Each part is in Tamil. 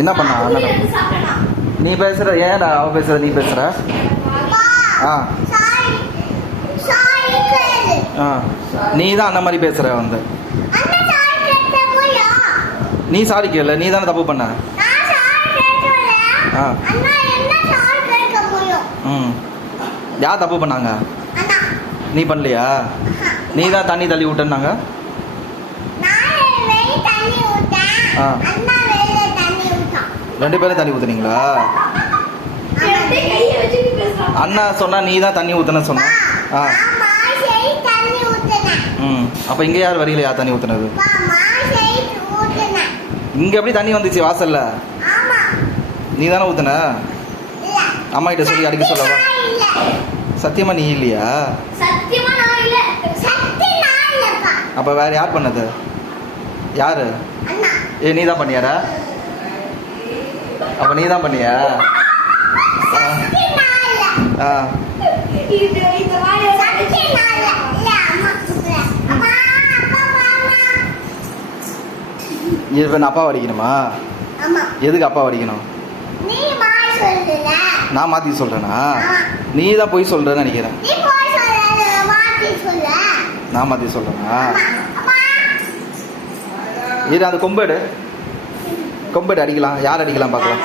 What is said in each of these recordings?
என்ன பண்ணா நீ பேசுற? ஏன் அவ பேசுற நீ பேசுற? நீ தான் அந்த மாதிரி பேசுற வந்து. நீ சாரி கேளு, நீ தானே தப்பு பண்ண. யார் தப்பு பண்ணாங்க? நீ பண்ணலையா? நீ தான் தண்ணி தள்ளி விட்டனாங்க. ரெண்டு பேரும் தண்ணி ஊத்துனீங்களா? அண்ணா சொன்னா நீ தான் தண்ணி ஊத்துன சொன்ன. அப்ப இங்க யார் வரியில யார் தண்ணி ஊத்துனது? இங்க எப்படி தண்ணி வந்துச்சு வாசல்ல? நீ தானே ஊத்துன. அம்மா கிட்ட சொல்லி அடிக்க சொல்லவா? சத்தியமா நீ இல்லையா? அப்ப வேற யார் பண்ணது? யாரு? நீ தான் பண்ணியாரா? அப்ப நீ தான் பண்ணியா? அப்பா அடிக்கணுமா? எதுக்கு அப்பா அடிக்கணும்? நான் மாத்தி சொல்றேனா? நீ தான் போய் சொல்றேன்னு நினைக்கிறேன். நான் மாத்தி சொல்றேனா? இது அந்த கொம்பேடு அடிக்கலாம். யார் அடிக்கலாம் பார்க்கலாம்.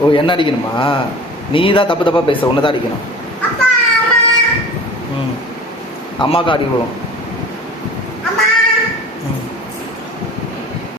ஓ, என்ன அடிக்கணுமா? நீ தான் தப்பு தப்பா பேச, உன்னை தான் அடிக்கணும். அம்மாவுக்கு அடி விழும்.